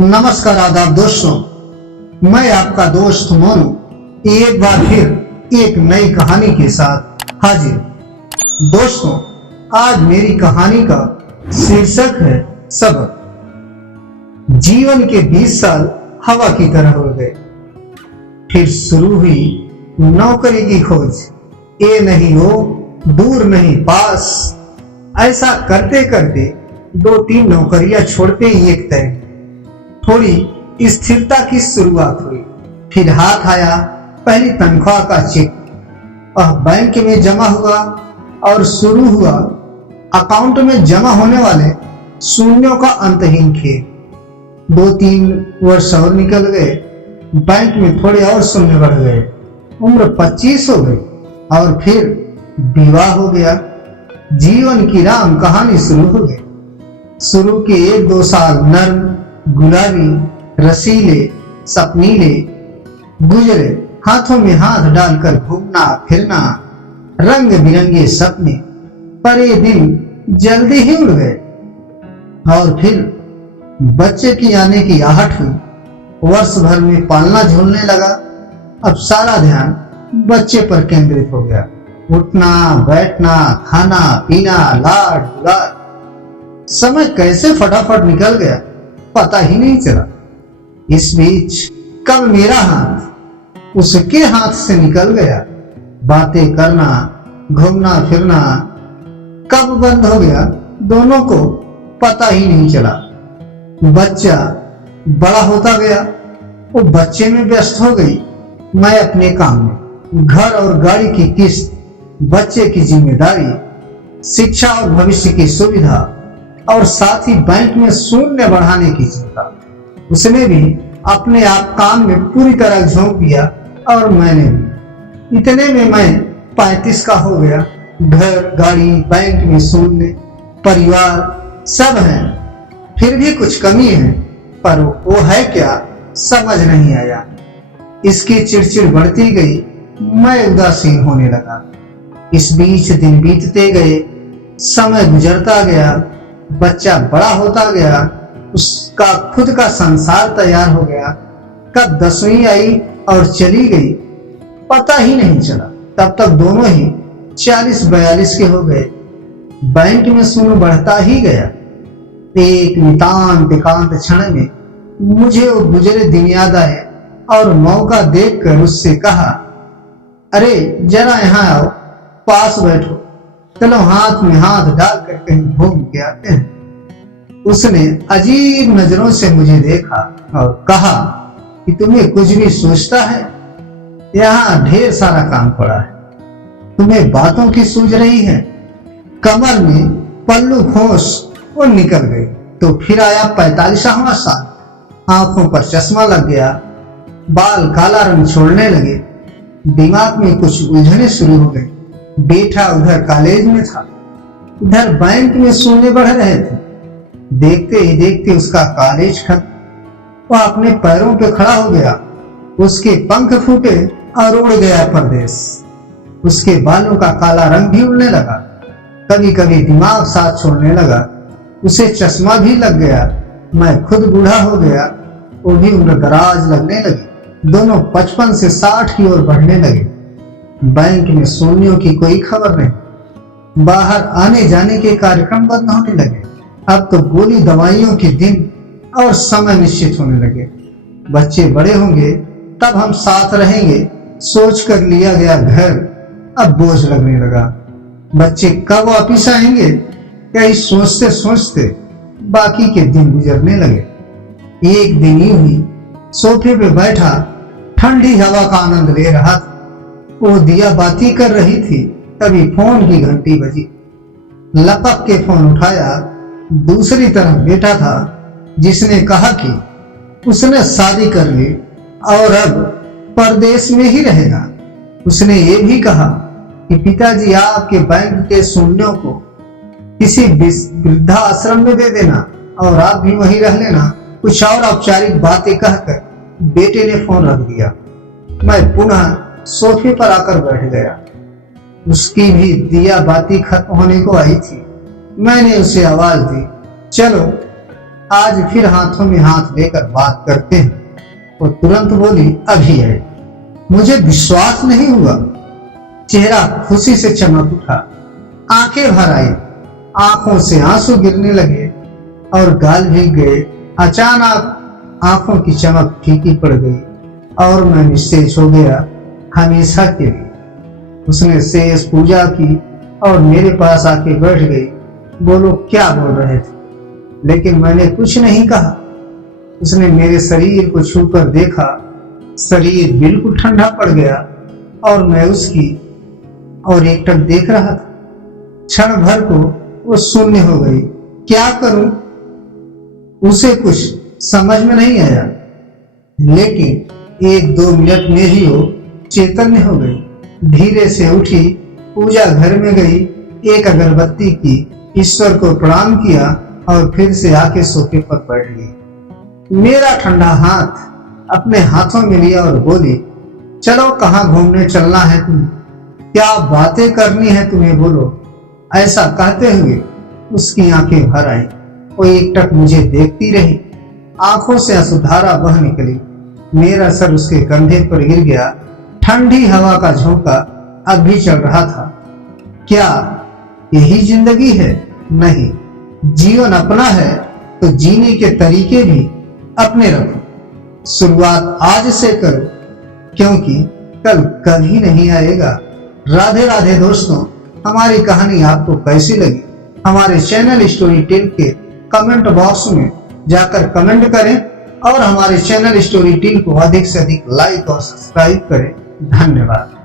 नमस्कार आदाब दोस्तों, मैं आपका दोस्त मोनू एक बार फिर एक नई कहानी के साथ हाजिर। दोस्तों, आज मेरी कहानी का शीर्षक है सबक। जीवन के 20 साल हवा की तरह हो गए। फिर शुरू हुई नौकरी की खोज। ये नहीं वो, दूर नहीं पास। ऐसा करते करते 2-3 नौकरियां छोड़ते ही एक तय थोड़ी स्थिरता की शुरुआत हुई। फिर हाथ आया पहली तनख्वाह का चेक। वह बैंक में जमा हुआ और शुरू हुआ अकाउंट में जमा होने वाले शून्यों का अंतहीन खेल। 2-3 वर्ष और निकल गए। बैंक में थोड़े और शून्य बढ़ गए। उम्र 25 हो गई और फिर विवाह हो गया। जीवन की राम कहानी शुरू हो गई। शुरू के 1-2 साल नर्म, गुलाबी, रसीले, सपनीले गुजरे। हाथों में हाथ डालकर घूमना फिरना, रंग बिरंगे सपने। पर ये दिन जल्दी ही उड़ गए और फिर बच्चे की आने की आहट हुई। वर्ष भर में पालना झूलने लगा। अब सारा ध्यान बच्चे पर केंद्रित हो गया। उठना बैठना, खाना पीना, लाड दुलार। समय कैसे फटाफट निकल गया पता ही नहीं चला। इस बीच कब मेरा हाथ उसके हाथ से निकल गया। बातें करना, घूमना फिरना कब बंद हो गया दोनों को पता ही नहीं चला। बच्चा बड़ा होता गया, वो बच्चे में व्यस्त हो गई। मैं अपने काम में, घर और गाड़ी की किस्त, बच्चे की जिम्मेदारी, शिक्षा और भविष्य की सुविधा और साथ ही बैंक में शून्य बढ़ाने की चिंता। उसने भी अपने आप काम में पूरी तरह झोंक दिया और मैंने भी। इतने में मैं 35 का हो गया। घर, गाड़ी, बैंक में शून्य, परिवार सब है। फिर भी कुछ कमी है, पर वो है क्या समझ नहीं आया। इसकी चिड़चिड़ बढ़ती गई। मैं उदासीन होने लगा। इस बीच दिन बीतते गए, समय गुजरता गया। बच्चा बड़ा होता गया। उसका खुद का संसार तैयार हो गया। कब 10वीं आई और चली गई पता ही नहीं चला। तब तक दोनों ही 40-42 के हो गए। बैंक में शून्य बढ़ता ही गया। एक नितांत एकांत क्षण में मुझे वो गुजरे दिन याद आए और मौका देखकर उससे कहा, अरे जरा यहाँ आओ, पास बैठो, चलो हाथ में हाथ डालकर कहीं घूम के आते हैं। उसने अजीब नजरों से मुझे देखा और कहा कि तुम्हें कुछ भी सोचता है? यहाँ ढेर सारा काम पड़ा है, तुम्हें बातों की सूझ रही है। कमर में पल्लू खोस वो निकल गई। तो फिर आया 45वां साल। आंखों पर चश्मा लग गया, बाल काला रंग छोड़ने लगे, दिमाग में कुछ उलझने शुरू हो गई। बेटा उधर कॉलेज में था, इधर बैंक में शून्य बढ़ रहे थे। देखते ही देखते उसका कॉलेज खत्म। वह अपने पैरों पे खड़ा हो गया। उसके पंख फूटे और उड़ गया परदेश। उसके बालों का काला रंग भी उड़ने लगा। कभी कभी दिमाग साथ छोड़ने लगा। उसे चश्मा भी लग गया। मैं खुद बूढ़ा हो गया, वो भी उम्र दराज लगने लगी। दोनों 55 से 60 की ओर बढ़ने लगे। बैंक में शून्यों की कोई खबर नहीं। बाहर आने जाने के कार्यक्रम बंद होने लगे। अब तो गोली दवाइयों के दिन और समय निश्चित होने लगे। बच्चे बड़े होंगे तब हम साथ रहेंगे सोच कर लिया गया घर अब बोझ लगने लगा। बच्चे कब वापिस आएंगे यही सोचते सोचते बाकी के दिन गुजरने लगे। एक दिन यूं ही सोफे पे बैठा ठंडी हवा का आनंद ले रहा था। वो दिया बाती कर रही थी, तभी फोन की घंटी बजी। लपक के फोन उठाया। दूसरी तरफ बेटा था, जिसने कहा कि उसने शादी कर ली और अब परदेश में ही रहेगा। उसने ये भी कहा कि पिताजी आपके बैंक के शून्यों को किसी वृद्धाश्रम में दे देना और आप भी वहीं रह लेना। कुछ और औपचारिक बातें कहकर बेटे ने फोन रख दिया। मैं पुनः सोफे पर आकर बैठ गया। उसकी भी दिया बाती खत्म होने को आई थी। मैंने उसे आवाज दी, चलो आज फिर हाथों में हाथ लेकर बात करते हैं। वो तुरंत बोली, अभी है। मुझे विश्वास नहीं हुआ। चेहरा खुशी से चमक उठा, आंखें भर आई, आंखों से आंसू गिरने लगे और गाल भीग गए। अचानक आंखों की चमक फीकी पड़ गई और मैं निस्तेज हो गया हमेशा के लिए। उसने शेष पूजा की और मेरे पास आके बैठ गई। बोलो क्या बोल रहे थे? लेकिन मैंने कुछ नहीं कहा। उसने मेरे शरीर को छूकर देखा, शरीर बिल्कुल ठंडा पड़ गया और मैं उसकी और एकटक देख रहा था। क्षण भर को वो शून्य हो गई। क्या करूं? उसे कुछ समझ में नहीं आया, लेकिन 1-2 मिनट में ही वो चैतन्य हो गई। धीरे से उठी, पूजा घर में गई, एक अगरबत्ती की, ईश्वर को प्रणाम किया और फिर से आके सोफे पर बैठ गई। मेरा ठंडा हाथ अपने हाथों में लिया और बोली, चलो कहाँ घूमने चलना है तुम्हें? क्या बातें करनी है तुम्हें, बोलो। ऐसा कहते हुए उसकी आंखें भर आई। वो एकटक मुझे देखती रही, आंखों से आंसुधारा बह निकली। मेरा सर उसके कंधे पर गिर गया। ठंडी हवा का झोंका अब भी चल रहा था। क्या यही जिंदगी है? नहीं, जीवन अपना है तो जीने के तरीके भी अपने रखो। शुरुआत आज से करो, क्योंकि कल कभी नहीं आएगा। राधे राधे दोस्तों, हमारी कहानी आपको कैसी लगी? हमारे चैनल स्टोरी टेल के कमेंट बॉक्स में जाकर कमेंट करें और हमारे चैनल स्टोरी टेल को अधिक से अधिक लाइक और सब्सक्राइब करें। धन्यवाद।